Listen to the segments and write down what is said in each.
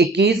21,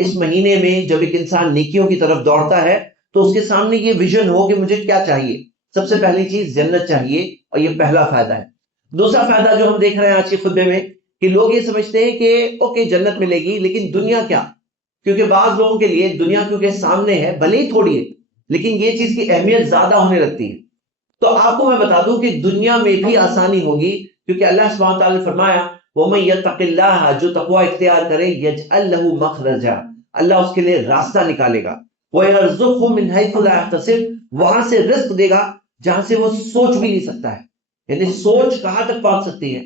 اس مہینے میں جب ایک انسان نیکیوں کی طرف دوڑتا ہے تو اس کے سامنے یہ ویژن ہو کہ مجھے کیا چاہیے. سب سے پہلی چیز جنت چاہیے، اور یہ پہلا فائدہ ہے. دوسرا فائدہ جو ہم دیکھ رہے ہیں آج کے خطبے میں کہ لوگ یہ سمجھتے ہیں کہ اوکے جنت ملے گی، لیکن دنیا کیا؟ کیونکہ بعض لوگوں کے لیے دنیا کیونکہ سامنے ہے، بھلے ہی تھوڑی ہے، لیکن یہ چیز کی اہمیت زیادہ ہونے لگتی ہے. تو آپ کو میں بتا دوں کہ دنیا میں بھی آسانی ہوگی، کیونکہ اللہ سبحانہ وتعالی نے فرمایا وَمَن يَتَّقِ اللَّهَ، جو تقوی اختیار کرے يَجْعَلْ لَهُ مَخْرَجًا، اللہ اس کے لیے راستہ نکالے گا. وَيَرْزُقْهُ مِنْ حَيْثُ لَا يَحْتَسِبُ، وہاں سے رزق دے گا جہاں سے وہ سوچ بھی نہیں سکتا ہے. یعنی سوچ کہاں تک پہنچ سکتی ہے؟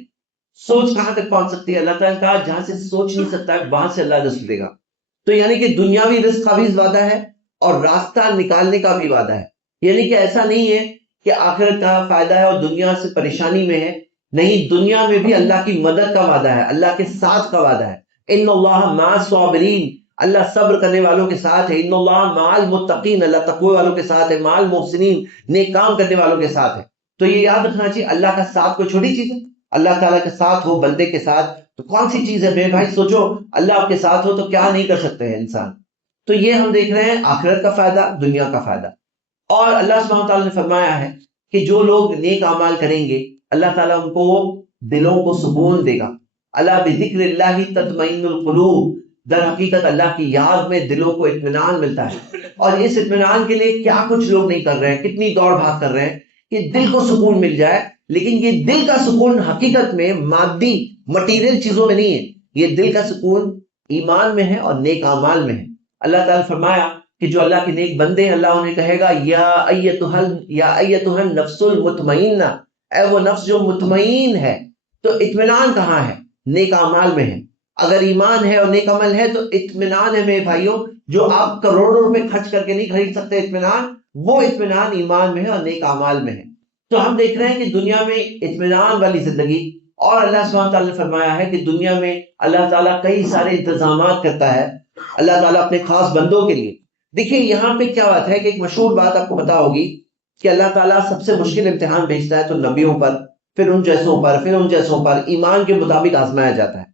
سوچ کہاں تک پہنچ سکتی ہے؟ اللہ تعالیٰ نے کہا جہاں سے سوچ نہیں سکتا ہے وہاں سے اللہ رزق دے گا. تو یعنی کہ دنیاوی رزق کا بھی وعدہ ہے اور راستہ نکالنے کا بھی وعدہ ہے. یعنی کہ ایسا نہیں ہے کہ آخرت کا فائدہ ہے اور دنیا سے پریشانی میں ہے. نہیں، دنیا میں بھی اللہ کی مدد کا وعدہ ہے، اللہ کے ساتھ کا وعدہ ہے. ان اللہ مع الصابرین، اللہ صبر کرنے والوں کے ساتھ ہے. ان اللہ مع المتقین، اللہ تقوی والوں کے ساتھ ہے. مع المحسنین، نیک کام کرنے والوں کے ساتھ ہے. تو یہ یاد رکھنا چاہیے، اللہ کا ساتھ کوئی چھوٹی چیز ہے. اللہ تعالیٰ کے ساتھ ہو بندے کے ساتھ تو کون سی چیز ہے میرے بھائی؟ سوچو، اللہ آپ کے ساتھ ہو تو کیا نہیں کر سکتے ہیں انسان. تو یہ ہم دیکھ رہے ہیں آخرت کا فائدہ، دنیا کا فائدہ. اور اللہ سبحانہ تعالیٰ نے فرمایا ہے کہ جو لوگ نیک اعمال کریں گے اللہ تعالیٰ ان کو دلوں کو سکون دے گا. اللہ بذکر اللہ تطمئن القلوب، در حقیقت اللہ کی یاد میں دلوں کو اطمینان ملتا ہے. اور اس اطمینان کے لیے کیا کچھ لوگ نہیں کر رہے ہیں، کتنی دوڑ بھاگ کر رہے ہیں کہ دل کو سکون مل جائے. لیکن یہ دل کا سکون حقیقت میں مادی مٹیریل چیزوں میں نہیں ہے، یہ دل کا سکون ایمان میں ہے اور نیک اعمال میں ہے. اللہ تعالیٰ نے فرمایا کہ جو اللہ کے نیک بندے ہیں اللہ انہیں کہے گا یا ایتھا النفس المطمئنہ، اے وہ نفس جو مطمئن ہے. تو اطمینان کہاں ہے؟ نیک اعمال میں ہے. اگر ایمان ہے اور نیک عمل ہے تو اطمینان ہے میرے بھائیوں، جو آپ کروڑوں روپے خرچ کر کے نہیں خرید سکتے اطمینان، وہ اطمینان ایمان میں ہے اور نیک اعمال میں ہے. تو ہم دیکھ رہے ہیں کہ دنیا میں اطمینان والی زندگی. اور اللہ سبحانہ تعالیٰ نے فرمایا ہے کہ دنیا میں اللہ تعالیٰ کئی سارے انتظامات کرتا ہے اللہ تعالیٰ اپنے خاص بندوں کے لیے. دیکھیے یہاں پہ کیا بات ہے کہ ایک مشہور بات آپ کو پتا ہوگی کہ اللہ تعالیٰ سب سے مشکل امتحان بھیجتا ہے تو نبیوں پر، پھر ان جیسوں پر، پھر ان جیسوں پر ایمان کے مطابق آزمایا جاتا ہے.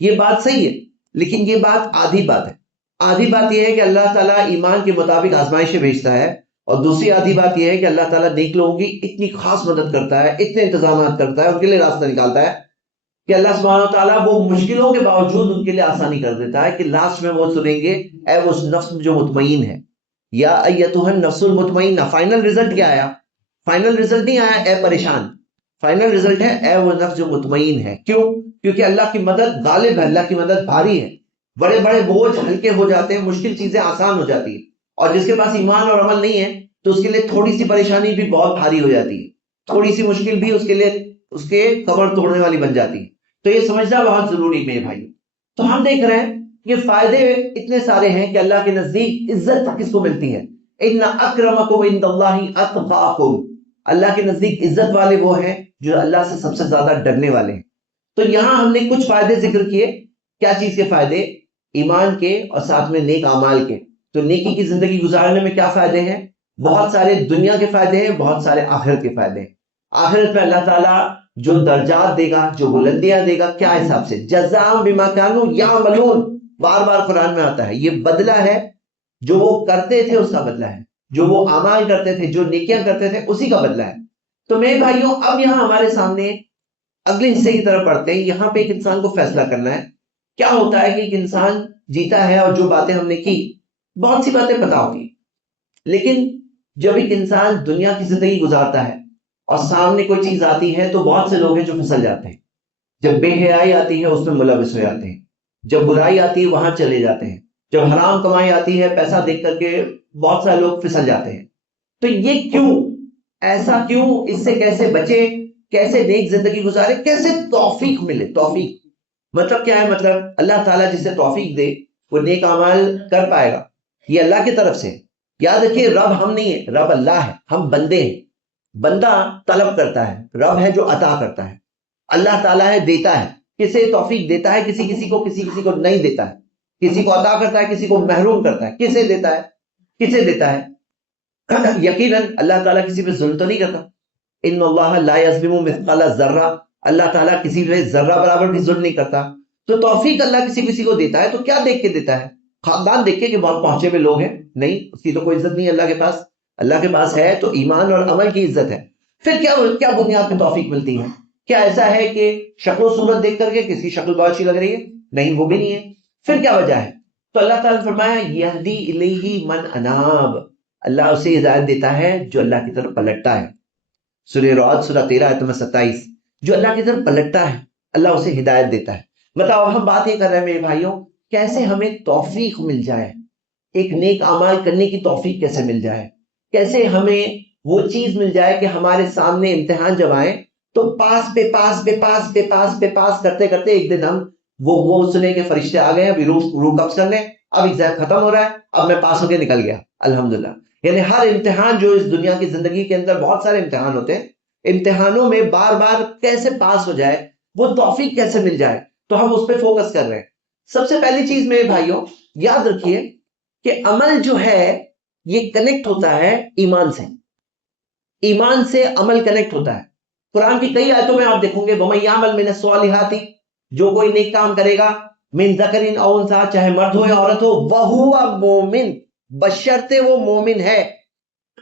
یہ بات صحیح ہے، لیکن یہ بات آدھی بات ہے. آدھی بات یہ ہے کہ اللہ تعالیٰ ایمان کے مطابق آزمائشیں بھیجتا ہے، اور دوسری آدھی بات یہ ہے کہ اللہ تعالیٰ نیک لوگوں کی اتنی خاص مدد کرتا ہے، اتنے انتظامات کرتا ہے، ان کے لیے راستہ نکالتا ہے کہ اللہ سبحانہ وتعالیٰ وہ مشکلوں کے باوجود ان کے لیے آسانی کر دیتا ہے کہ لاسٹ میں وہ سنیں گے اے وہ نفس جو مطمئن ہے، یا ایتھا النفس المطمئنہ. فائنل رزلٹ کیا آیا؟ فائنل رزلٹ نہیں آیا اے پریشان، فائنل رزلٹ ہے اے وہ نفس جو مطمئن ہے. کیوں؟ کیونکہ اللہ کی مدد غالب ہے، اللہ کی مدد بھاری ہے. بڑے بڑے بوجھ ہلکے ہو جاتے ہیں، مشکل چیزیں آسان ہو جاتی ہیں. اور جس کے پاس ایمان اور عمل نہیں ہے تو اس کے لیے تھوڑی سی پریشانی بھی بہت بھاری ہو جاتی ہے، تھوڑی سی مشکل بھی اس کے لیے اس کے کمر توڑنے والی بن جاتی ہے. تو یہ سمجھنا بہت ضروری میرے بھائی. تو ہم دیکھ رہے ہیں یہ فائدے اتنے سارے ہیں کہ اللہ کے نزدیک عزت کس کو ملتی ہے؟ ان اکرمکم عند اللہ اتقاکم، اللہ کے نزدیک عزت والے وہ ہیں جو اللہ سے سب سے زیادہ ڈرنے والے ہیں. تو یہاں ہم نے کچھ فائدے ذکر کیے. کیا چیز کے فائدے؟ ایمان کے اور ساتھ میں نیک اعمال کے. تو نیکی کی زندگی گزارنے میں کیا فائدے ہیں؟ بہت سارے دنیا کے فائدے ہیں، بہت سارے آخرت کے فائدے ہیں. آخرت میں اللہ تعالیٰ جو درجات دے گا، جو بلندیاں دے گا، کیا حساب سے؟ جزاء بما كانوا يعملون، بار بار قرآن میں آتا ہے. یہ بدلہ ہے جو وہ کرتے تھے، اس کا بدلہ ہے. جو وہ اعمال کرتے تھے، جو نیکیاں کرتے تھے، اسی کا بدلہ ہے. تو میرے بھائیوں اب یہاں ہمارے سامنے اگلے حصے کی طرف پڑھتے ہیں. یہاں پہ ایک انسان کو فیصلہ کرنا ہے. کیا ہوتا ہے کہ ایک انسان جیتا ہے اور جو باتیں ہم نے کی، بہت سی باتیں پتا ہوتی ہیں، لیکن جب ایک انسان دنیا کی زندگی گزارتا ہے اور سامنے کوئی چیز آتی ہے تو بہت سے لوگ ہیں جو پھسل جاتے ہیں. جب بے حیائی آتی ہے اس میں ملوث ہو جاتے ہیں، جب برائی آتی ہے وہاں چلے جاتے ہیں، جب حرام کمائی آتی ہے پیسہ دیکھ کر کے بہت سارے لوگ پھسل جاتے ہیں. تو یہ کیوں؟ ایسا کیوں؟ اس سے کیسے بچے؟ کیسے نیک زندگی گزارے؟ کیسے توفیق ملے؟ توفیق مطلب کیا ہے؟ مطلب اللہ تعالیٰ جسے توفیق دے وہ نیک اعمال کر پائے گا، یہ اللہ کی طرف سے. یاد رکھیے رب ہم نہیں ہے، رب اللہ ہے، ہم بندے ہیں. بندہ طلب کرتا ہے، رب ہے جو عطا کرتا ہے. اللہ تعالیٰ ہے دیتا ہے، کسے توفیق دیتا ہے، کسی کو نہیں دیتا ہے. کسی کو عطا کرتا ہے، کسی کو محروم کرتا ہے. کسے دیتا ہے؟ کسے دیتا ہے؟ یقیناً اللہ تعالیٰ کسی پہ ظلم تو نہیں کرتا. ان اللہ لا یظلم مثقال ذرہ، اللہ تعالیٰ کسی پہ ذرہ برابر بھی ظلم نہیں کرتا. تو توفیق اللہ کسی کو دیتا ہے تو کیا دیکھ کے دیتا ہے؟ خاندان دیکھ کے کہ بہت پہنچے ہوئے لوگ ہیں، نہیں، اس کی تو کوئی عزت نہیں ہے اللہ کے پاس. اللہ کے پاس ہے تو ایمان اور عمل کی عزت ہے. پھر کیا بنیاد پہ توفیق ملتی ہے؟ کیا ایسا ہے کہ شکل و صورت دیکھ کر کے کسی شکل بہت اچھی لگ رہی ہے؟ نہیں، وہ بھی نہیں ہے. پھر کیا وجہ ہے؟ تو اللہ تعالیٰ نے فرمایا یہدی الیہ من اناب، اللہ اسے ہدایت دیتا ہے جو اللہ کی طرف پلٹتا ہے. سورہ رعد سورہ 13 آیت نمبر 27، جو اللہ کی طرف پلٹتا ہے اللہ اسے ہدایت دیتا ہے. بتاؤ، ہم بات یہ کر رہے ہیں میرے بھائیوں، کیسے ہمیں توفیق مل جائے، ایک نیک اعمال کرنے کی توفیق کیسے مل جائے، کیسے ہمیں وہ چیز مل جائے کہ ہمارے سامنے امتحان جب آئے تو پاس پہ پاس پہ پاس پہ پاس پہ پاس کرتے کرتے ایک دن ہم وہ سنے کہ فرشتے آ گئے ہیں، ابھی روح قبض کرنے، اب ایگزام ختم ہو رہا ہے، اب میں پاس ہو کے نکل گیا الحمدللہ. یعنی ہر امتحان جو اس دنیا کی زندگی کے اندر بہت سارے امتحان ہوتے ہیں، امتحانوں میں بار بار کیسے پاس ہو جائے، وہ توفیق کیسے مل جائے، تو ہم اس پہ فوکس کر رہے ہیں. سب سے پہلی چیز میرے بھائیوں یاد رکھیے کہ عمل جو ہے یہ کنیکٹ ہوتا ہے ایمان سے. ایمان سے عمل کنیکٹ ہوتا ہے. قرآن کی کئی آیتوں میں آپ دیکھیں گے وَمَن يَعْمَلْ مِنَ الصَّالِحَاتِ، جو کوئی نیک کام کرے گا، من ذکر او انثیٰ، چاہے مرد ہو یا عورت ہو، وَهُوَ مُؤْمِن، بشرطے وہ مومن ہے.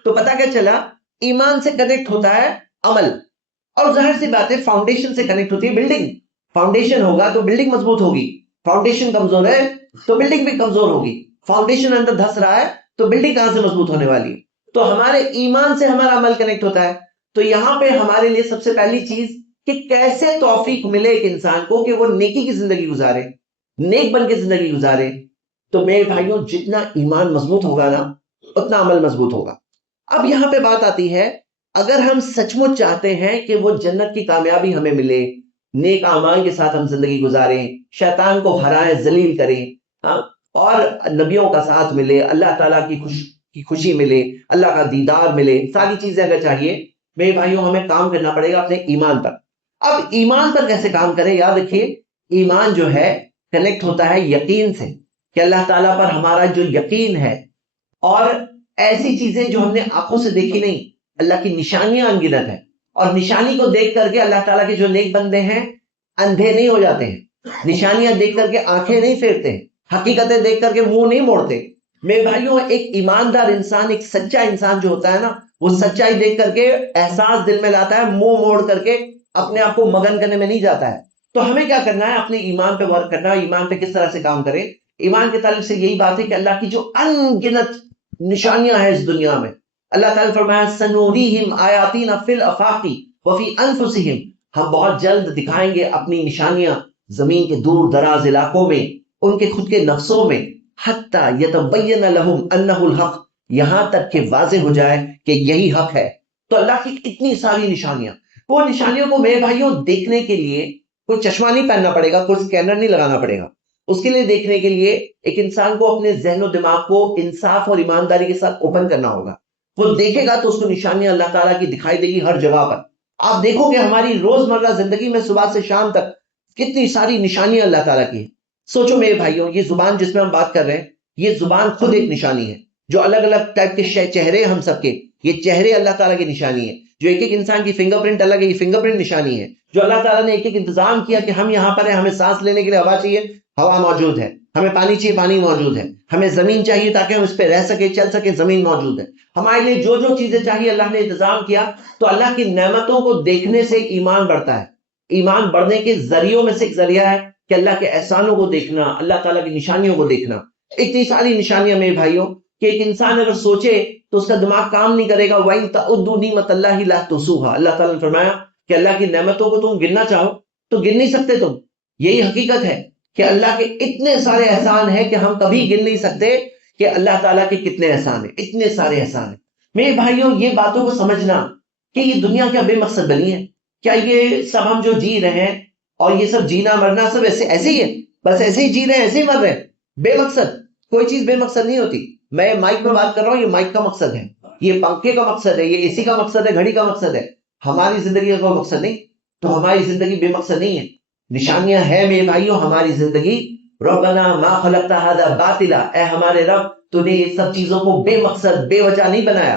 تو پتہ کیا چلا، ایمان سے کنیکٹ ہوتا ہے عمل. اور ظاہر سی بات ہے فاؤنڈیشن سے کنیکٹ ہوتی ہے بلڈنگ. فاؤنڈیشن ہوگا تو بلڈنگ مضبوط ہوگی، فاؤنڈیشن کمزور ہے تو بلڈنگ بھی کمزور ہوگی. فاؤنڈیشن اندر دھس رہا ہے تو بلڈنگ کہاں سے مضبوط ہونے والی ہے؟ تو ہمارے ایمان سے ہمارا عمل کنیکٹ ہوتا ہے. تو یہاں پہ ہمارے لیے سب سے پہلی چیز کہ کیسے توفیق ملے ایک انسان کو کہ وہ نیکی کی زندگی گزارے، نیک بن کے زندگی گزارے. تو میرے بھائیوں جتنا ایمان مضبوط ہوگا نا اتنا عمل مضبوط ہوگا. اب یہاں پہ بات آتی ہے، اگر ہم سچ مچ چاہتے ہیں کہ وہ جنت کی کامیابی ہمیں ملے، نیک اعمال کے ساتھ ہم زندگی گزاریں، شیطان کو ہرائیں، ذلیل کریں، اور نبیوں کا ساتھ ملے، اللہ تعالیٰ کی خوشی ملے، اللہ کا دیدار ملے، ساری چیزیں اگر چاہیے میرے بھائیوں ہمیں کام کرنا پڑے گا اپنے ایمان پر. اب ایمان پر کیسے کام کریں؟ یاد رکھیے ایمان جو ہے کنیکٹ ہوتا ہے یقین سے، کہ اللہ تعالیٰ پر ہمارا جو یقین ہے، اور ایسی چیزیں جو ہم نے آنکھوں سے دیکھی نہیں، اللہ کی نشانیاں انگنت ہیں، اور نشانی کو دیکھ کر کے اللہ تعالیٰ کے جو نیک بندے ہیں اندھے نہیں ہو جاتے ہیں. نشانیاں دیکھ کر کے آنکھیں نہیں پھیرتے ہیں، حقیقتیں دیکھ کر کے منہ نہیں موڑتے. میرے بھائیوں ایک ایماندار انسان، ایک سچا انسان جو ہوتا ہے نا، وہ سچائی دیکھ کر کے احساس دل میں لاتا ہے، منہ موڑ کر کے اپنے آپ کو مگن کرنے میں نہیں جاتا ہے. تو ہمیں کیا کرنا ہے؟ اپنے ایمان پہ ورک کرنا ہے. ایمان پہ کس طرح سے کام کریں؟ ایمان کے تعلق سے یہی بات ہے کہ اللہ کی جو انگنت نشانیاں ہیں اس دنیا میں، اللہ تعالیٰ نے فرمایا سنوریہم آیاتینا فی الافاق وفی انفسہم، ہم بہت جلد دکھائیں گے اپنی نشانیاں زمین کے دور دراز علاقوں میں، ان کے خود کے نفسوں میں، حتی یتبین لہم انہ الحق، یہاں تک کہ واضح ہو جائے کہ یہی حق ہے. تو اللہ کی اتنی ساری نشانیاں، وہ نشانیوں کو میرے بھائیوں دیکھنے کے لیے کوئی چشمہ نہیں پہننا پڑے گا، کوئی سکینر نہیں لگانا پڑے گا. اس کے لیے دیکھنے کے لیے ایک انسان کو اپنے ذہن و دماغ کو انصاف اور ایمانداری کے ساتھ اوپن کرنا ہوگا. وہ دیکھے گا تو اس کو نشانیاں اللہ تعالیٰ کی دکھائی دے گی ہر جگہ پر. آپ دیکھو گے ہماری روزمرہ زندگی میں صبح سے شام تک کتنی ساری نشانیاں اللہ تعالیٰ کی ہیں. سوچو میرے بھائیوں، یہ زبان جس میں ہم بات کر رہے ہیں، یہ زبان خود ایک نشانی ہے. جو الگ الگ ٹائپ کے چہرے ہم سب کے، یہ چہرے اللہ تعالیٰ کی نشانی ہے. جو ایک ایک انسان کی فنگر پرنٹ الگ ہے، یہ فنگر پرنٹ نشانی ہے. جو اللہ تعالیٰ نے ایک ایک انتظام کیا کہ ہم یہاں پر ہیں، ہمیں سانس لینے کے لیے ہوا چاہیے، ہوا موجود ہے، ہمیں پانی چاہیے، پانی موجود ہے، ہمیں زمین چاہیے تاکہ ہم اس پہ رہ سکے، چل سکے، زمین موجود ہے. ہمارے لیے جو جو چیزیں چاہیے اللہ نے انتظام کیا. تو اللہ کی نعمتوں کو دیکھنے سے ایمان بڑھتا ہے. ایمان بڑھنے کے ذریعوں میں سے ایک ذریعہ ہے کہ اللہ کے احسانوں کو دیکھنا، اللہ تعالیٰ کی نشانیوں کو دیکھنا. اتنی ساری نشانیاں میرے بھائیوں کہ ایک انسان اگر سوچے تو اس کا دماغ کام نہیں کرے گا. وَإِن تَعُدُّوا نِعْمَتَ اللَّهِ لَا تُحْصُوهَا، اللہ تعالیٰ نے فرمایا کہ اللہ کی نعمتوں کو تم گننا چاہو تو گن نہیں سکتے تم. یہی حقیقت ہے کہ اللہ کے اتنے سارے احسان ہیں کہ ہم کبھی گن نہیں سکتے کہ اللہ تعالیٰ کے کتنے احسان ہیں، اتنے سارے احسان ہیں. میرے بھائیوں یہ باتوں کو سمجھنا کہ یہ دنیا کیا بے مقصد بنی ہے؟ کیا یہ سب ہم جو جی رہے ہیں اور یہ سب جینا مرنا سب ایسے ہی ہے؟ بس ایسے ہی جی رہے ہیں، ایسے ہی مر رہے ہیں، بے مقصد؟ کوئی چیز بے مقصد نہیں ہوتی. میں مائک میں بات کر رہا ہوں، یہ مائک کا مقصد ہے، یہ پنکھے کا مقصد ہے، یہ اے سی کا مقصد ہے، گھڑی کا مقصد ہے. ہماری زندگی کا کوئی مقصد نہیں. تو ہماری زندگی بے مقصد نہیں ہے. نشانیاں ہیں میرے بھائیوں ہماری زندگی. ربنا ما خلقت هذا باطلا، اے ہمارے رب تو نے یہ سب چیزوں کو بے مقصد بے وجہ نہیں بنایا.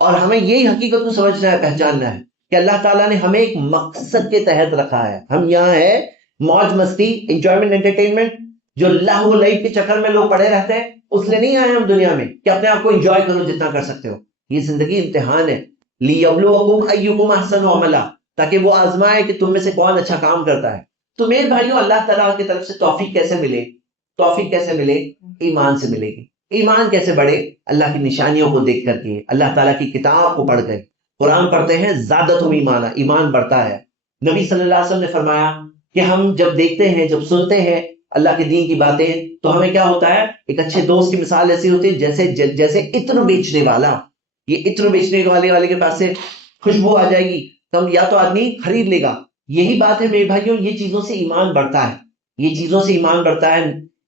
اور ہمیں یہی حقیقت کو سمجھنا ہے، پہچاننا ہے کہ اللہ تعالیٰ نے ہمیں ایک مقصد کے تحت رکھا ہے. ہم یہاں ہے موج مستی، انجوائمنٹ، انٹرٹینمنٹ، جو لہو لعب کے چکر میں لوگ پڑے رہتے ہیں، اس لیے نہیں آئے ہم دنیا میں کہ اپنے آپ کو انجوائے کرو جتنا کر سکتے ہو. یہ زندگی امتحان ہے. لیبلوکم ایکم احسن عملا، تاکہ وہ آزمائے کہ تم میں سے کون اچھا کام کرتا ہے. تو میرے بھائیوں، اللہ تعالیٰ کی طرف سے توفیق کیسے ملے؟ توفیق کیسے ملے؟ ایمان سے ملے گی. ایمان کیسے بڑھے؟ اللہ کی نشانیوں کو دیکھ کر کے، اللہ تعالیٰ کی کتاب کو پڑھ کر. قرآن پڑھتے ہیں زادتہم ایمانا، ایمان بڑھتا ہے. نبی صلی اللہ علیہ وسلم نے فرمایا کہ ہم جب دیکھتے ہیں، جب سنتے ہیں اللہ کے دین کی باتیں، تو ہمیں کیا ہوتا ہے؟ ایک اچھے دوست کی مثال ایسی ہوتی ہے جیسے عطر بیچنے والا. یہ عطر بیچنے والے کے پاس سے خوشبو آ جائے گی، تب یا تو آدمی خرید لے گا. یہی بات ہے میرے بھائیوں، یہ چیزوں سے ایمان بڑھتا ہے. یہ چیزوں سے ایمان بڑھتا ہے.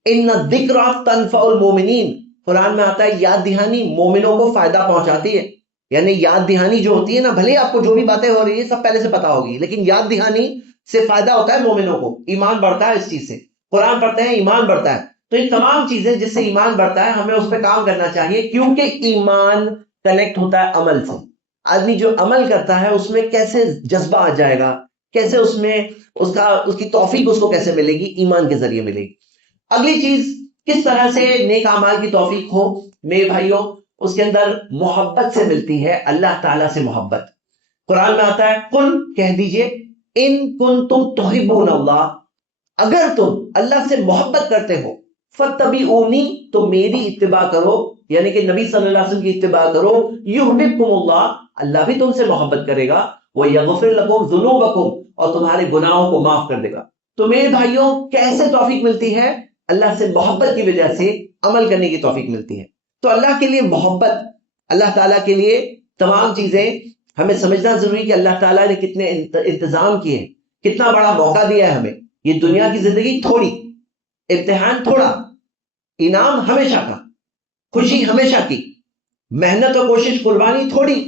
ان الذکر تنفع المؤمنین، قرآن میں آتا ہے یاد دہانی مومنوں کو فائدہ پہنچاتی ہے. یعنی یاد دہانی جو ہوتی ہے نا، بھلے آپ کو جو بھی باتیں ہو رہی ہیں سب پہلے سے پتا ہوگی، لیکن یاد دہانی سے فائدہ ہوتا ہے مومنوں کو. ایمان بڑھتا ہے اس چیز سے. قرآن پڑھتے ہیں ایمان بڑھتا ہے. تو یہ تمام چیزیں جس سے ایمان بڑھتا ہے، ہمیں اس پہ کام کرنا چاہیے، کیونکہ ایمان کنیکٹ ہوتا ہے عمل سے. آدمی جو عمل کرتا ہے اس میں کیسے جذبہ آ جائے گا، کیسے اس میں اس کی توفیق اس کو کیسے ملے گی؟ ایمان کے ذریعے ملے گی. اگلی چیز، کس طرح سے نیک اعمال کی توفیق ہو میرے بھائیوں؟ اس کے اندر محبت سے ملتی ہے، اللہ تعالیٰ سے محبت. قرآن میں آتا ہے قل، کہہ دیجئے، ان کنتم تحبون اللہ، اگر تم اللہ سے محبت کرتے ہو، فاتبعونی، تو میری اتباع کرو، یعنی کہ نبی صلی اللہ علیہ وسلم کی اتباع کرو. یحببکم اللہ، اللہ بھی تم سے محبت کرے گا. ویغفر لکم ذنوبکم، اور تمہارے گناہوں کو معاف کر دے گا. تو میرے بھائیوں، کیسے توفیق ملتی ہے؟ اللہ سے محبت کی وجہ سے عمل کرنے کی توفیق ملتی ہے. تو اللہ کے لیے محبت، اللہ تعالیٰ کے لیے تمام چیزیں ہمیں سمجھنا ضروری ہے کہ اللہ تعالیٰ نے کتنے انتظام کیے ہیں، کتنا بڑا موقع دیا ہے ہمیں. یہ دنیا کی زندگی تھوڑی، امتحان تھوڑا، انعام ہمیشہ کا، خوشی ہمیشہ کی، محنت اور کوشش قربانی تھوڑی،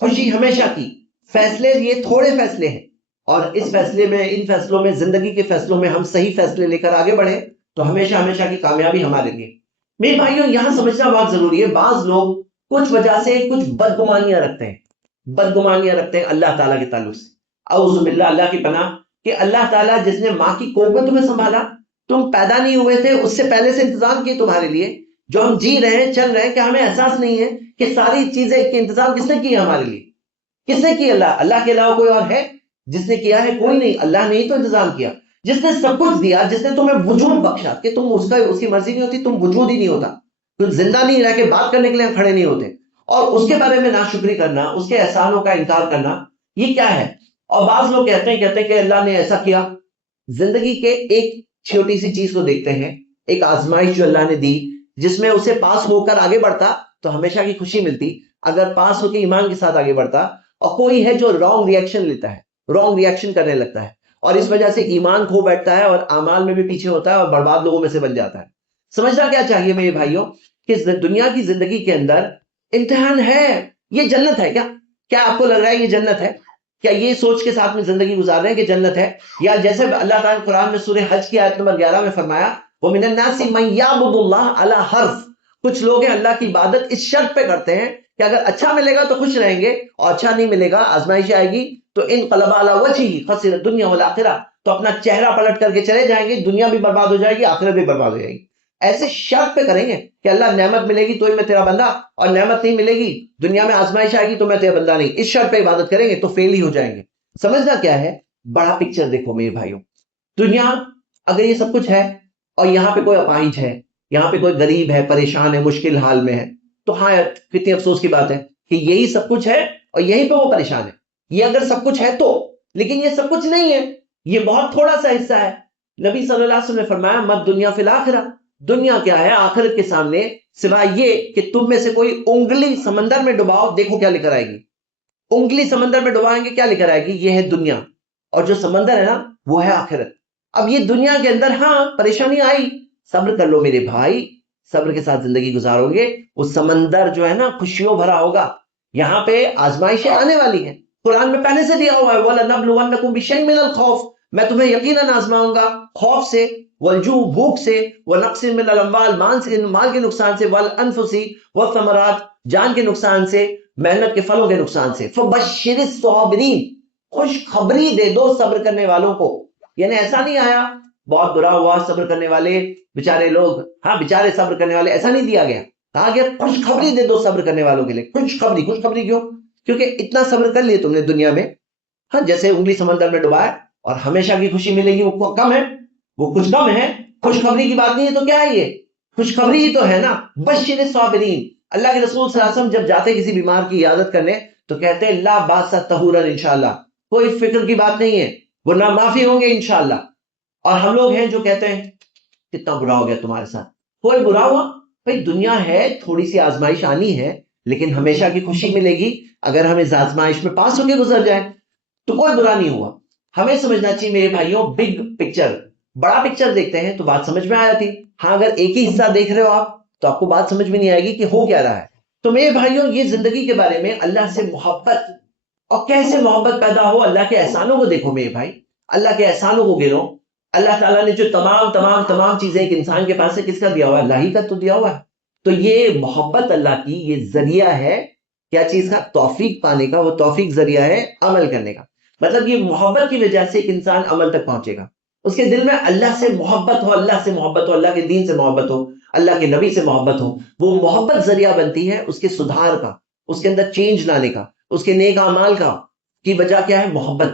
خوشی ہمیشہ کی. فیصلے یہ تھوڑے فیصلے ہیں، اور اس فیصلے میں، ان فیصلوں میں، زندگی کے فیصلوں میں ہم صحیح فیصلے لے کر آگے بڑھیں تو ہمیشہ ہمیشہ کی کامیابی ہمارے لیے. میرے بھائیوں، یہاں سمجھنا بہت ضروری ہے. بعض لوگ کچھ وجہ سے کچھ بدگمانیاں رکھتے ہیں، بدگمانیاں رکھتے ہیں اللہ تعالیٰ کے تعلق سے. اعوذ باللہ، اللہ کی پناہ، کہ اللہ تعالیٰ جس نے ماں کی کوکھ میں تمہیں سنبھالا، تم پیدا نہیں ہوئے تھے، اس سے پہلے سے انتظام کیے تمہارے لیے. جو ہم جی رہے ہیں، چل رہے ہیں، کہ ہمیں احساس نہیں ہے کہ ساری چیزیں کے انتظام کس نے کیا ہمارے لیے؟ کس نے کیا؟ اللہ کے علاوہ کوئی اور ہے جس نے کیا ہے؟ کوئی نہیں. اللہ نے ہی تو انتظام کیا. جس نے سب کچھ دیا، جس نے تمہیں وجود بخشا، کہ تم اس کی مرضی نہیں ہوتی تم وجود ہی نہیں ہوتا، تم زندہ نہیں رہ کے بات کرنے کے لیے کھڑے نہیں ہوتے، اور اس کے بارے میں ناشکری کرنا، اس کے احسانوں کا انکار کرنا، یہ کیا ہے؟ اور بعض لوگ کہتے ہیں کہ اللہ نے ایسا کیا. زندگی کے ایک چھوٹی سی چیز کو دیکھتے ہیں، ایک آزمائش جو اللہ نے دی، جس میں اسے پاس ہو کر آگے بڑھتا تو ہمیشہ کی خوشی ملتی. اگر پاس ہو کے ایمان کے ساتھ آگے بڑھتا، اور کوئی ہے جو رانگ ریئیکشن لیتا ہے، رانگ ریئیکشن کرنے لگتا ہے، اور اس وجہ سے ایمان کھو بیٹھتا ہے، اور اعمال میں بھی پیچھے ہوتا ہے، اور برباد لوگوں میں سے بن جاتا ہے. سمجھنا کیا چاہیے میرے بھائیوں، کہ دنیا کی زندگی کے اندر امتحان ہے. یہ جنت ہے کیا؟ کیا آپ کو لگ رہا ہے یہ جنت ہے؟ کیا یہ سوچ کے ساتھ میں زندگی گزار رہے ہیں کہ جنت ہے؟ یا جیسے اللہ تعالیٰ نے قرآن میں سورہ حج کی آیت نمبر 11 میں فرمایا، وَمِنَ النَّاسِ مَن يَعْبُدُ اللَّهَ عَلَى حَرْفٍ، کچھ لوگ ہیں اللہ کی عبادت اس شرط پہ کرتے ہیں کہ اگر اچھا ملے گا تو خوش رہیں گے، اور اچھا نہیں ملے گا، آزمائش آئے گی تو انقلب علی وجہہ خسر الدنیا والآخرہ، تو اپنا چہرہ پلٹ کر کے چلے جائیں گے، دنیا بھی برباد ہو جائے گی، آخرت بھی برباد ہو جائے گی. ایسے شرط پہ کریں گے کہ اللہ نعمت ملے گی تو ہی میں تیرا بندہ، اور نعمت نہیں ملے گی، دنیا میں آزمائش آئے گی تو میں تیرا بندہ نہیں. اس شرط پہ عبادت کریں گے تو فیل ہی ہو جائیں گے. سمجھنا کیا ہے؟ بڑا پکچر دیکھو میرے بھائیوں. دنیا اگر یہ سب کچھ ہے، اور یہاں پہ کوئی اپاہج ہے، یہاں پہ کوئی غریب ہے، پریشان ہے، مشکل حال میں ہے، تو ہاں کتنی افسوس کی بات ہے کہ یہی سب کچھ ہے اور یہیں پہ وہ پریشان ہے. یہ اگر سب کچھ ہے تو، لیکن یہ سب کچھ نہیں ہے، یہ بہت تھوڑا سا حصہ ہے. نبی صلی اللہ علیہ وسلم نے فرمایا مت دنیا فی الآخرہ، دنیا کیا ہے آخرت کے سامنے، سوائے یہ کہ تم میں سے کوئی انگلی سمندر میں ڈباؤ، دیکھو کیا لے کر آئے گی. انگلی سمندر میں ڈبائیں گے، کیا لے کر آئے گی؟ یہ ہے دنیا، اور جو سمندر ہے نا وہ ہے آخرت. اب یہ دنیا کے اندر ہاں پریشانی آئی، صبر کر لو میرے بھائی، صبر کے ساتھ زندگی گزارو گے، وہ سمندر جو ہے نا خوشیوں بھرا ہوگا. یہاں پہ آزمائشیں آنے والی ہیں، قرآن میں پہلے سے دیا ہوا ہے وَلَنَبْلُوَنَّكُمْ بِشَيْءٍ مِّنَ الْخَوْفِ، میں تمہیں یقیناً آزماؤں گا خوف سے، والجوع بھوک سے، وَنَقْصٍ مِّنَ الْأَمْوَالِ مال کے نقصان سے، وَالْأَنفُسِ وَالثَّمَرَاتِ جان کے نقصان سے، محنت کے پھلوں کے نقصان سے. فَبَشِّرِ الصَّابِرِينَ خوشخبری دے دو صبر کرنے والوں کو. یعنی ایسا نہیں آیا بہت برا ہوا صبر کرنے والے بیچارے لوگ، ہاں بیچارے صبر کرنے والے ایسا نہیں دیا گیا، کہا گیا خوشخبری دے دو صبر کرنے والوں کے لیے. خوشخبری، خوشخبری کیوں؟ کیونکہ اتنا صبر کر لیے تم نے دنیا میں، ہاں جیسے انگلی سمندر میں ڈبایا اور ہمیشہ کی خوشی ملے گی وہ کم ہے، وہ کچھ کم ہے. خوشخبری کی بات نہیں ہے تو کیا ہے یہ؟ خوشخبری ہی تو ہے نا. بشر الصابرین. اللہ کے رسول صلی اللہ علیہ وسلم جب جاتے کسی بیمار کی عیادت کرنے تو کہتے ہیں لا باس طہورا انشاءاللہ، کوئی فکر کی بات نہیں ہے، وہ نا معافی ہوں گے انشاءاللہ. اور ہم لوگ ہیں جو کہتے ہیں کتنا برا ہو گیا تمہارے ساتھ، کوئی برا ہوا بھائی دنیا ہے، تھوڑی سی آزمائش آنی ہے، لیکن ہمیشہ کی خوشی ملے گی اگر ہم اس آزمائش میں پاس ہو کے گزر جائیں تو کوئی برا نہیں ہوا. ہمیں سمجھنا چاہیے میرے بھائیوں، بگ پکچر، بڑا پکچر دیکھتے ہیں تو بات سمجھ میں آ جاتی. ہاں اگر ایک ہی حصہ دیکھ رہے ہو آپ تو آپ کو بات سمجھ میں نہیں آئے گی کہ ہو کیا رہا ہے. تو میرے بھائیوں یہ زندگی کے بارے میں اللہ سے محبت، اور کیسے محبت پیدا ہو؟ اللہ کے احسانوں کو دیکھو میرے بھائی، اللہ کے احسانوں کو گنو. اللہ تعالیٰ نے جو تمام چیزیں ایک انسان کے پاس ہے کس کا دیا ہوا ہے؟ اللہ ہی کا تو دیا ہوا ہے. تو یہ محبت اللہ کی یہ ذریعہ ہے کیا چیز کا؟ توفیق پانے کا. وہ توفیق ذریعہ ہے عمل کرنے کا. مطلب یہ محبت کی وجہ سے ایک انسان عمل تک پہنچے گا. اس کے دل میں اللہ سے محبت ہو، اللہ سے محبت ہو، اللہ کے دین سے محبت ہو، اللہ کے نبی سے محبت ہو. وہ محبت ذریعہ بنتی ہے اس کے سدھار کا، اس کے اندر چینج لانے کا، اس کے نیک اعمال کا. کی وجہ کیا ہے؟ محبت.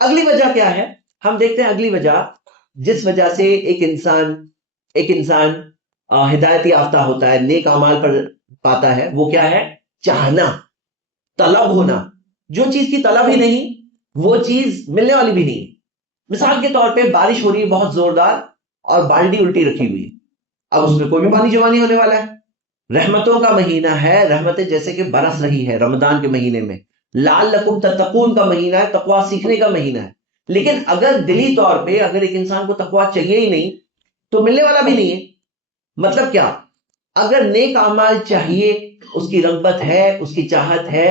اگلی وجہ کیا ہے؟ ہم دیکھتے ہیں اگلی وجہ جس وجہ سے ایک انسان ہدایت یافتہ ہوتا ہے، نیک اعمال پر پاتا ہے، وہ کیا ہے؟ چاہنا، طلب ہونا. جو چیز کی طلب ہی نہیں وہ چیز ملنے والی بھی نہیں. مثال کے طور پہ بارش ہو رہی ہے بہت زوردار اور بالٹی الٹی رکھی ہوئی ہے، اب اس میں کوئی بھی پانی جمع نہیں ہونے والا ہے. رحمتوں کا مہینہ ہے، رحمتیں جیسے کہ برس رہی ہے رمضان کے مہینے میں. لعلکم تتقون کا مہینہ ہے، تقوی سیکھنے کا مہینہ ہے. لیکن اگر دلی طور پہ اگر ایک انسان کو تقوی چاہیے ہی نہیں تو ملنے والا بھی نہیں ہے. مطلب کیا؟ اگر نیک اعمال چاہیے، اس کی رغبت ہے، اس کی چاہت ہے،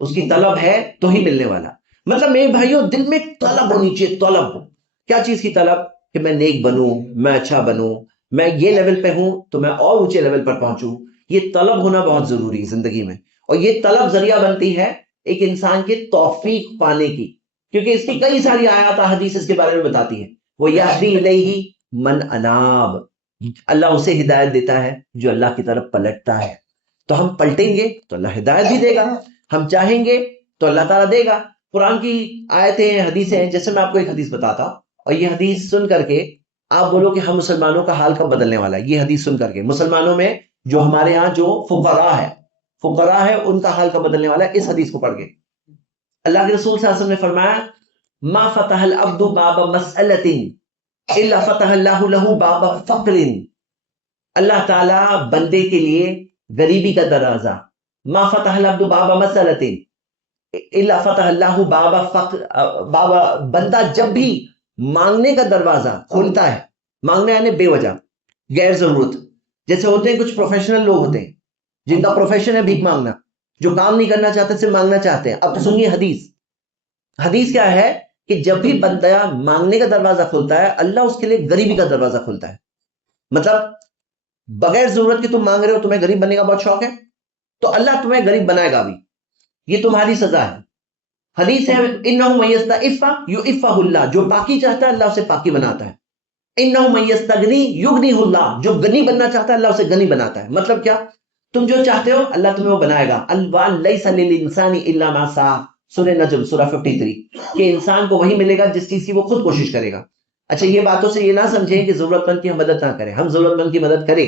اس کی طلب ہے تو ہی ملنے والا. مطلب میرے بھائیوں دل میں طلب ہونی چاہیے. طلب کیا چیز کی طلب؟ کہ میں نیک بنوں، میں اچھا بنوں، میں یہ لیول پہ ہوں تو میں اور اونچے لیول پر پہنچوں. یہ طلب ہونا بہت ضروری ہے زندگی میں. اور یہ طلب ذریعہ بنتی ہے ایک انسان کے توفیق پانے کی، کیونکہ اس کی کئی ساری آیات حدیث اس کے بارے میں بتاتی ہے. وہ یہدی الیہ من اناب، اللہ اسے ہدایت دیتا ہے جو اللہ کی طرف پلٹتا ہے. تو ہم پلٹیں گے تو اللہ ہدایت بھی دے گا، ہم چاہیں گے تو اللہ تعالیٰ دے گا. قرآن کی آیتیں ہیں، حدیثیں ہیں. جیسے میں آپ کو ایک حدیث بتاتا ہوں اور یہ حدیث سن کر کے آپ بولو کہ ہم مسلمانوں کا حال کب بدلنے والا ہے. یہ حدیث سن کر کے مسلمانوں میں جو ہمارے ہاں جو فقراء ہے ان کا حال کب بدلنے والا ہے. اس حدیث کو پڑھ کے اللہ کے رسول صلی اللہ علیہ وسلم نے فرمایا ما فتح العبد باب مسألة الا فتح اللہ له باب فقر. اللہ تعالیٰ بندے کے لیے غریبی کا دروازہ، ما فتح العبد باب مسألة الا فتح اللہ باب فقر، بندہ جب بھی مانگنے کا دروازہ کھولتا ہے، مانگنے یعنی بے وجہ غیر ضرورت. جیسے ہوتے ہیں کچھ پروفیشنل لوگ ہوتے ہیں جن کا پروفیشن ہے بھیک مانگنا، جو کام نہیں کرنا چاہتے صرف مانگنا چاہتے ہیں. اب سنیے حدیث کیا ہے کہ جب بھی بندہ مانگنے کا دروازہ کھولتا ہے اللہ اس کے لیے غریبی کا دروازہ کھولتا ہے. مطلب بغیر ضرورت کے تم مانگ رہے ہو، تمہیں غریب بننے کا بہت شوق ہے تو اللہ تمہیں غریب بنائے گا بھی، یہ تمہاری سزا ہے. حدیث ہے انہ من یستعف یعفہ اللہ، جو پاکی چاہتا ہے اللہ اسے پاکی بناتا ہے. انہ من یستغنی یغنیہ اللہ، جو غنی بننا چاہتا ہے اللہ اسے غنی بناتا ہے. مطلب کیا؟ تم جو چاہتے ہو اللہ تمہیں وہ بنائے گا. لیس للانسان الا ما سعى، سورہ نجم سورہ 53، کہ انسان کو وہی ملے گا جس چیز کی وہ خود کوشش کرے گا. اچھا یہ باتوں سے یہ نہ سمجھیں کہ ضرورت مند کی ہم مدد نہ کریں، ہم ضرورت مند کی مدد کریں.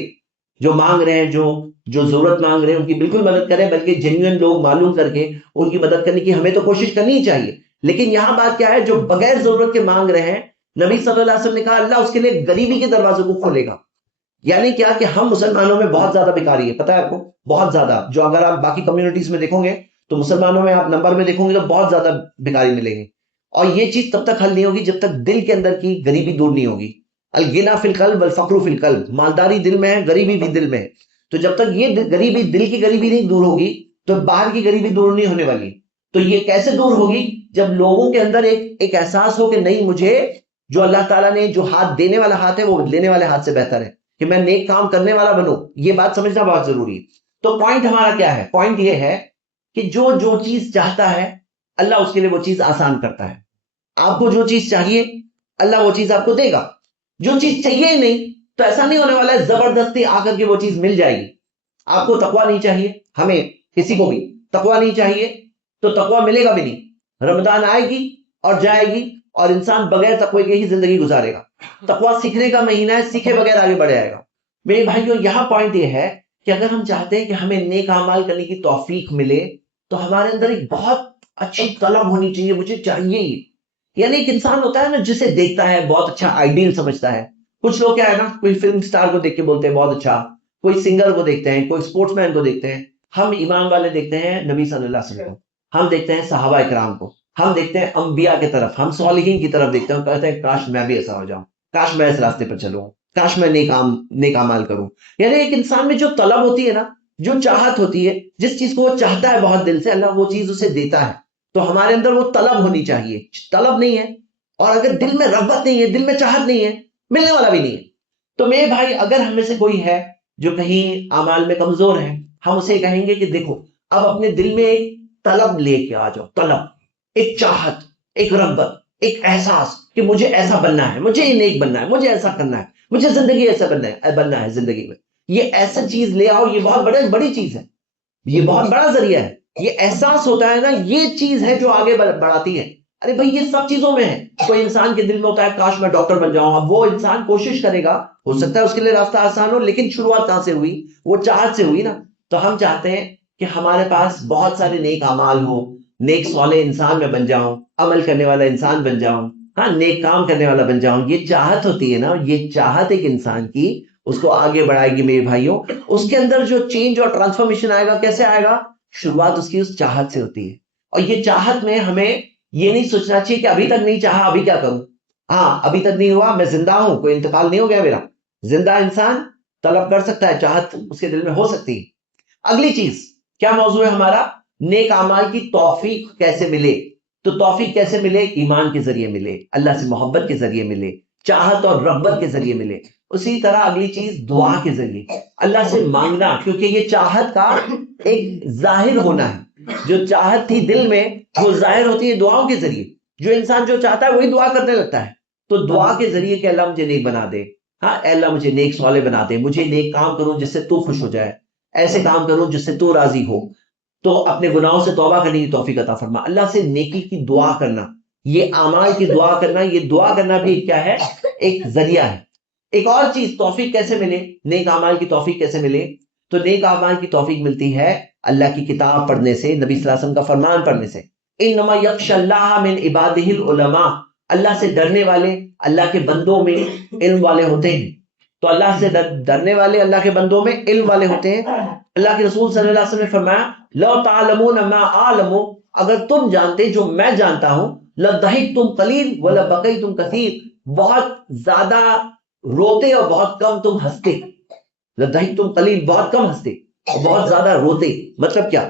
جو مانگ رہے ہیں، جو ضرورت مانگ رہے ہیں ان کی بالکل مدد کریں، بلکہ جینوئن لوگ معلوم کر کے ان کی مدد کرنے کی ہمیں تو کوشش کرنی ہی چاہیے. لیکن یہاں بات کیا ہے؟ جو بغیر ضرورت کے مانگ رہے ہیں، نبی صلی اللہ علیہ وسلم نے کہا اللہ اس کے لیے غریبی کے دروازوں کو کھولے گا. یعنی کیا کہ ہم مسلمانوں میں بہت زیادہ بیکاری ہے، پتہ ہے آپ کو، بہت زیادہ. جو اگر آپ باقی کمیونٹیز میں دیکھو گے تو مسلمانوں میں آپ نمبر میں دیکھو گے تو بہت زیادہ بیکاری ملے گی. اور یہ چیز تب تک حل نہیں ہوگی جب تک دل کے اندر کی غریبی دور نہیں ہوگی. الغنا فی القلب والفقر فی القلب، مالداری دل میں ہے، غریبی بھی دل میں ہے. تو جب تک یہ غریبی، دل کی غریبی نہیں دور ہوگی تو باہر کی غریبی دور نہیں ہونے والی. تو یہ کیسے دور ہوگی؟ جب لوگوں کے اندر ایک احساس ہو کہ نہیں، مجھے جو اللہ تعالیٰ نے جو ہاتھ دینے والا ہاتھ ہے وہ لینے والے ہاتھ سے بہتر ہے، کہ میں نیک کام کرنے والا بنوں. یہ بات سمجھنا بہت ضروری ہے. تو پوائنٹ ہمارا کیا ہے؟ پوائنٹ یہ ہے کہ جو چیز چاہتا ہے اللہ اس کے لیے وہ چیز آسان کرتا ہے. آپ کو جو چیز چاہیے اللہ وہ چیز آپ کو دے گا. جو چیز چاہیے ہی نہیں تو ایسا نہیں ہونے والا ہے زبردستی آ کر کے وہ چیز مل جائے گی. آپ کو تقویٰ نہیں چاہیے، ہمیں کسی کو بھی تقویٰ نہیں چاہیے تو تقویٰ ملے گا بھی نہیں. رمضان آئے گی اور جائے گی اور انسان بغیر تقوی کے ہی زندگی گزارے گا. تقویٰ سیکھنے کا مہینہ ہے، سیکھے بغیر آگے بڑھ جائے گا. میرے بھائیوں یہاں پوائنٹ یہ ہے کہ اگر ہم چاہتے ہیں کہ ہمیں نیک اعمال کرنے کی توفیق ملے تو ہمارے اندر ایک بہت اچھی طلب ہونی چاہیے، مجھے چاہیے ہی. یعنی ایک انسان ہوتا ہے نا جسے دیکھتا ہے بہت اچھا آئیڈیل سمجھتا ہے. کچھ لوگ کیا ہے نا، کوئی فلم سٹار کو دیکھ کے بولتے ہیں بہت اچھا، کوئی سنگر کو دیکھتے ہیں، کوئی اسپورٹس مین کو دیکھتے ہیں. ہم ایمان والے دیکھتے ہیں نبی صلی اللہ علیہ وسلم کو، ہم دیکھتے ہیں صحابہ کرام کو، ہم دیکھتے ہیں انبیاء کی طرف، ہم صالحین کی طرف دیکھتے ہیں، کہتے ہیں کاش میں بھی ایسا ہو جاؤں، کاش میں اس راستے پر چلوں، کاش میں نیک اعمال کروں. یعنی ایک انسان میں جو طلب ہوتی ہے نا، جو چاہت ہوتی ہے، جس چیز کو وہ چاہتا ہے بہت دل سے، اللہ وہ چیز اسے دیتا ہے. تو ہمارے اندر وہ طلب ہونی چاہیے. طلب نہیں ہے اور اگر دل میں رغبت نہیں ہے، دل میں چاہت نہیں ہے، ملنے والا بھی نہیں ہے. تو میرے بھائی اگر ہم میں سے کوئی ہے جو کہیں اعمال میں کمزور ہے، ہم اسے کہیں گے کہ دیکھو اب اپنے دل میں ایک طلب لے کے آ جاؤ. طلب، ایک چاہت، ایک رغبت، ایک احساس کہ مجھے ایسا بننا ہے، مجھے نیک بننا ہے، مجھے ایسا کرنا ہے، مجھے زندگی ایسا بننا ہے زندگی میں. یہ ایسا چیز لے آؤ، یہ بہت بڑی چیز ہے، یہ بہت بڑا ذریعہ ہے. یہ احساس ہوتا ہے نا، یہ چیز ہے جو آگے بڑھاتی ہے. ارے بھائی یہ سب چیزوں میں ہے. کوئی انسان کے دل میں ہوتا ہے کاش میں ڈاکٹر بن جاؤں، اب وہ انسان کوشش کرے گا، ہو سکتا ہے اس کے لیے راستہ آسان ہو، لیکن شروعات کہاں سے ہوئی؟ وہ چاہت سے ہوئی نا. تو ہم چاہتے ہیں کہ ہمارے پاس بہت سارے نیک اعمال ہو، نیک صالح انسان میں بن جاؤں، عمل کرنے والا انسان بن جاؤں، ہاں نیک کام کرنے والا بن جاؤں. یہ چاہت ہوتی ہے نا، یہ چاہت ایک انسان کی اس کو آگے بڑھائے گی میرے بھائیوں. اس کے اندر جو چینج اور ٹرانسفارمیشن آئے گا، کیسے آئے گا؟ شروعات اس کی اس چاہت سے ہوتی ہے. اور یہ چاہت میں ہمیں یہ نہیں سوچنا چاہیے کہ ابھی تک نہیں چاہا ابھی کیا کروں. ہاں ابھی تک نہیں ہوا، میں زندہ ہوں، کوئی انتقال نہیں ہو گیا میرا. زندہ انسان طلب کر سکتا ہے، چاہت اس کے دل میں ہو سکتی ہے. اگلی چیز کیا موضوع ہے ہمارا؟ نیک اعمال کی توفیق کیسے ملے. تو توفیق کیسے ملے؟ ایمان کے ذریعے ملے، اللہ سے محبت کے ذریعے ملے، چاہت اور رغبت کے ذریعے ملے. اسی طرح اگلی چیز دعا کے ذریعے، اللہ سے مانگنا، کیونکہ یہ چاہت کا ایک ظاہر ہونا ہے. جو چاہت تھی دل میں وہ ظاہر ہوتی ہے دعاؤں کے ذریعے. جو انسان جو چاہتا ہے وہی دعا کرنے لگتا ہے. تو دعا کے ذریعے کہ اللہ مجھے نیک بنا دے، ہاں اے اللہ مجھے نیک صالح بنا دے، مجھے نیک کام کروں جس سے تو خوش ہو جائے، ایسے کام کروں جس سے تو راضی ہو، تو اپنے گناہوں سے توبہ کرنے کی توفیق عطا فرما. اللہ سے نیکی کی دعا کرنا، یہ اعمال کی دعا کرنا، یہ دعا کرنا بھی کیا ہے؟ ایک ذریعہ ہے. ایک اور چیز توفیق کیسے ملے، نیک اعمال کی توفیق کیسے ملے؟ تو نیک اعمال کی توفیق ملتی ہے اللہ کی کتاب پڑھنے سے، نبی صلی اللہ علیہ وسلم کا فرمان پڑھنے سے. انما یخشی اللہ من عبادہ العلماء، اللہ سے ڈرنے والے اللہ کے بندوں میں علم والے ہوتے ہیں. تو اللہ سے ڈرنے والے اللہ کے بندوں میں علم والے ہوتے ہیں. اللہ کے رسول صلی اللہ علیہ وسلم نے فرمایا لو تعلمون ما اعلم، اگر تم جانتے جو میں جانتا ہوں، لضحکتم قلیل ولبکیتم کثیر، بہت زیادہ روتے اور بہت کم تم ہنستے. لضحکتم قلیل، بہت کم ہنستے اور بہت زیادہ روتے. مطلب کیا؟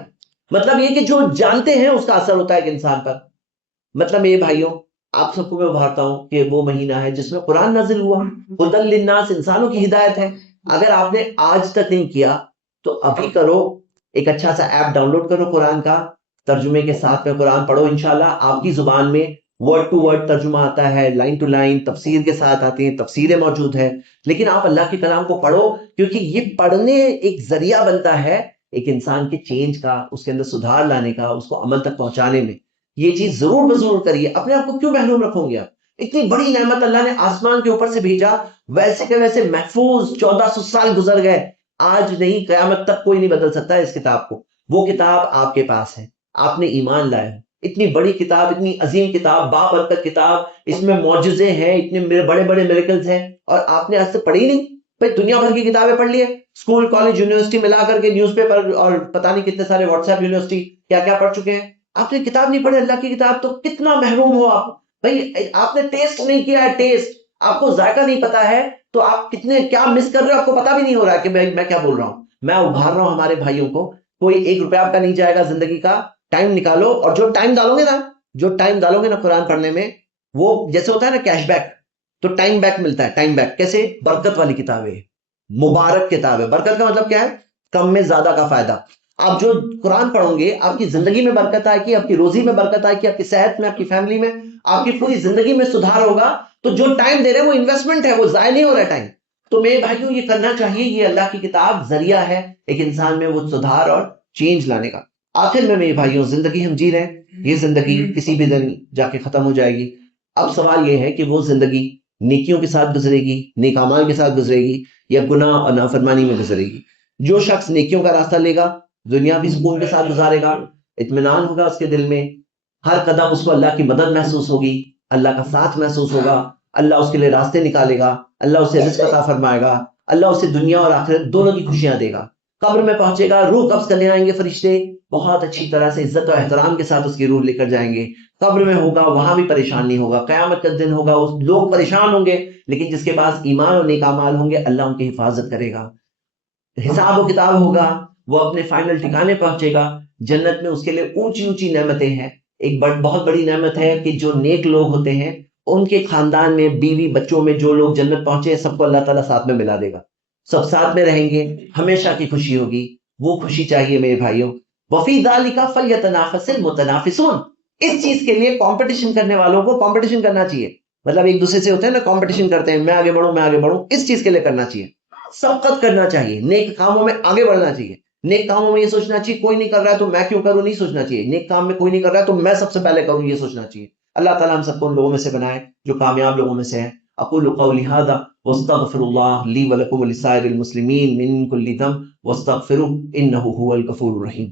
مطلب یہ کہ جو جانتے ہیں اس کا اثر ہوتا ہے ایک انسان پر. مطلب یہ بھائیوں آپ سب کو میں ابھارتا ہوں کہ وہ مہینہ ہے جس میں قرآن نازل ہوا، ہدی للناس، انسانوں کی ہدایت ہے. اگر آپ نے آج تک نہیں کیا تو ابھی کرو. ایک اچھا سا ایپ ڈاؤن لوڈ کرو قرآن کا، ترجمے کے ساتھ میں قرآن پڑھو، انشاءاللہ آپ کی زبان میں ورڈ ٹو ورڈ ترجمہ آتا ہے، لائن ٹو لائن تفسیر کے ساتھ آتی ہیں، تفسیریں موجود ہیں. لیکن آپ اللہ کے کلام کو پڑھو، کیونکہ یہ پڑھنے ایک ذریعہ بنتا ہے ایک انسان کے چینج کا، اس کے اندر سدھار لانے کا، اس کو عمل تک پہنچانے میں. یہ چیز ضرور بضرور کریے. اپنے آپ کو کیوں محروم رکھو گے آپ؟ اتنی بڑی نعمت اللہ نے آسمان کے اوپر سے بھیجا، ویسے کہ ویسے محفوظ 1400 سال گزر گئے، آج نہیں قیامت تک کوئی نہیں بدل سکتا ہے اس کتاب کو. وہ کتاب آپ کے پاس ہے، آپ نے ایمان لائے ہو. اتنی بڑی کتاب، اتنی عظیم کتاب، بابرکت کتاب، اس میں معجزے ہیں، اتنے بڑے بڑے میریکلز ہیں، اور آپ نے آج تک پڑھی نہیں. بھائی دنیا بھر کی کتابیں پڑھ لی ہے، اسکول کالج یونیورسٹی ملا کر کے، نیوز پیپر اور پتہ نہیں کتنے سارے واٹس ایپ یونیورسٹی کیا کیا پڑھ چکے ہیں. آپ نے کتاب نہیں پڑھی، اللہ کی کتاب، تو کتنا محروم ہو آپ. بھائی آپ نے ٹیسٹ نہیں کیا ہے، ٹیسٹ آپ کو ذائقہ نہیں پتا ہے، تو آپ کتنے کیا مس کر رہے ہو، آپ کو پتا بھی نہیں ہو رہا ہے کہ میں کیا بول رہا ہوں. میں ابھار رہا ہوں ہمارے بھائیوں کو، کوئی 1 روپیہ آپ کا نہیں جائے گا زندگی کا. ٹائم نکالو، اور جو ٹائم ڈالو گے نا قرآن پڑھنے میں، وہ جیسے ہوتا ہے نا کیش بیک، تو ٹائم بیک ملتا ہے. ٹائم بیک کیسے؟ برکت والی کتابیں، مبارک کتابیں. برکت کا مطلب کیا ہے؟ کم میں زیادہ کا فائدہ. آپ جو قرآن پڑھو گے آپ کی زندگی میں برکت آئے گی، آپ کی روزی میں برکت آئے گی، آپ کی صحت میں، آپ کی فیملی میں، آپ کی پوری زندگی میں سدھار ہوگا. تو جو ٹائم دے رہے ہیں وہ انویسٹمنٹ ہے، وہ ضائع نہیں ہو رہا ٹائم. تو میرے بھائیوں یہ کرنا چاہیے، یہ اللہ کی کتاب ذریعہ ہے ایک انسان میں وہ سدھار اور چینج لانے کا. آخر میں میرے بھائیوں زندگی ہم جی رہے ہیں، یہ زندگی کسی بھی دن جا کے ختم ہو جائے گی. اب سوال یہ ہے کہ وہ زندگی نیکیوں کے ساتھ گزرے گی، نیک اعمال کے ساتھ گزرے گی، یا گناہ اور نافرمانی میں گزرے گی. جو شخص نیکیوں کا راستہ لے گا دنیا بھی سکون کے ساتھ گزارے گا، اطمینان ہوگا اس کے دل میں، ہر قدم اس کو اللہ کی مدد محسوس ہوگی، اللہ کا ساتھ محسوس ہوگا، اللہ اس کے لیے راستے نکالے گا، اللہ اسے رزق عطا فرمائے گا، اللہ اسے دنیا اور آخرت دونوں کی خوشیاں دے گا. قبر میں پہنچے گا، روح قبض کرنے آئیں گے فرشتے، بہت اچھی طرح سے عزت و احترام کے ساتھ اس کی روح لے کر جائیں گے. قبر میں ہوگا وہاں بھی پریشان نہیں ہوگا. قیامت کا دن ہوگا لوگ پریشان ہوں گے، لیکن جس کے پاس ایمان اور نیک اعمال ہوں گے اللہ ان کی حفاظت کرے گا. حساب و کتاب ہوگا، وہ اپنے فائنل ٹھکانے پہنچے گا. جنت میں اس کے لیے اونچی اونچی نعمتیں ہیں. ایک بہت بڑی نعمت ہے کہ جو نیک لوگ ہوتے ہیں ان کے خاندان میں، بیوی بچوں میں جو لوگ جنت پہنچے ہیں سب کو اللہ تعالیٰ ساتھ میں ملا دے گا، سب ساتھ میں رہیں گے، ہمیشہ کی خوشی ہوگی. وہ خوشی چاہیے میرے بھائیوں. وفی ذالک فلیتنافس المتنافسون، اس چیز کے لیے کمپٹیشن کرنے والوں کو کمپٹیشن کرنا چاہیے. مطلب ایک دوسرے سے ہوتا ہے نا، کمپٹیشن کرتے ہیں، میں آگے بڑھوں میں آگے بڑھوں، اس چیز کے لیے کرنا چاہیے. سبقت کرنا چاہیے، نیک کاموں میں آگے بڑھنا چاہیے. نیک کاموں میں یہ سوچنا چاہیے کوئی نہیں کر رہا ہے تو میں کیوں کروں، نہیں سوچنا چاہیے. نیک کام میں کوئی نہیں کر رہا ہے تو میں سب سے پہلے کروں، یہ سوچنا چاہیے. اللہ تعالیٰ ہم سب کو ان لوگوں میں سے بنائے جو کامیاب لوگوں میں سے ہیں. اقول قولی هذا واستغفر الله لي ولكم ولسائر المسلمين من كل ذنب واستغفروه انه هو الغفور الرحيم.